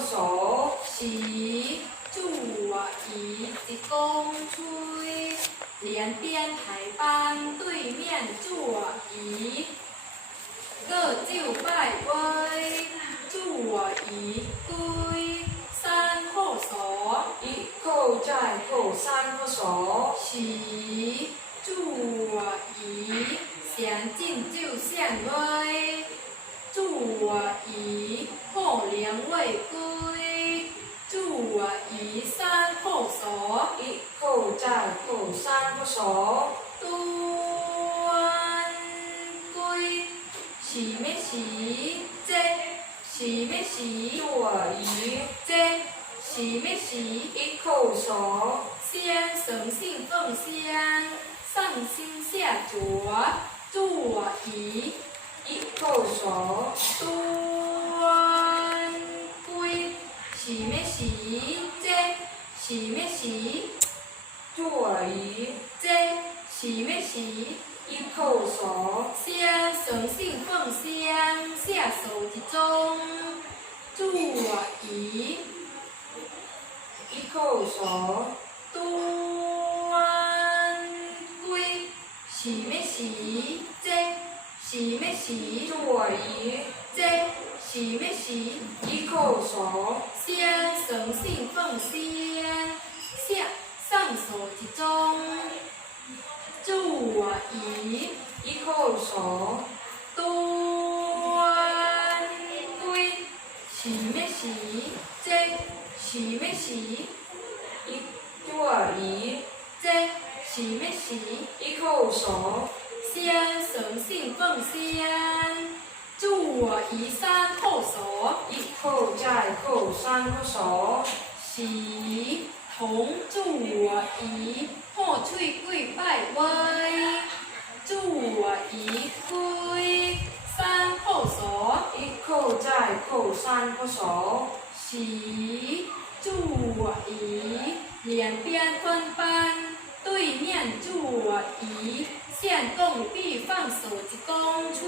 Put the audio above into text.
手，洗煮移一公吹，连边台班对面坐移，各就拜归，坐移归，三后手，一扣再扣三个手，洗煮移，相进就相威，坐移后连位归，坐移三后手，一扣再扣三个手，端归，洗咩洗即洗咩洗坐移，即洗咩洗，一扣手，香绳信奉香，上心下着，坐移一扣手，端归，洗咩洗即洗咩洗坐移，即洗咩洗，一扣手，香绳信奉香，下手集中，坐移一扣手，端归，洗咩洗即洗咩洗坐移，即洗咩洗，一扣手，香绳信奉香，下上手集中，坐移一扣手，端归，洗咩洗即洗咩洗一坐移，即洗咩洗，一扣手，香绳信奉香，坐移三后手，一扣再扣三个手，洗同坐移破翠桂拜威，坐移归三后手，一扣再扣三个手，洗坐移两边分班，对面坐移，向共必放手一公吹。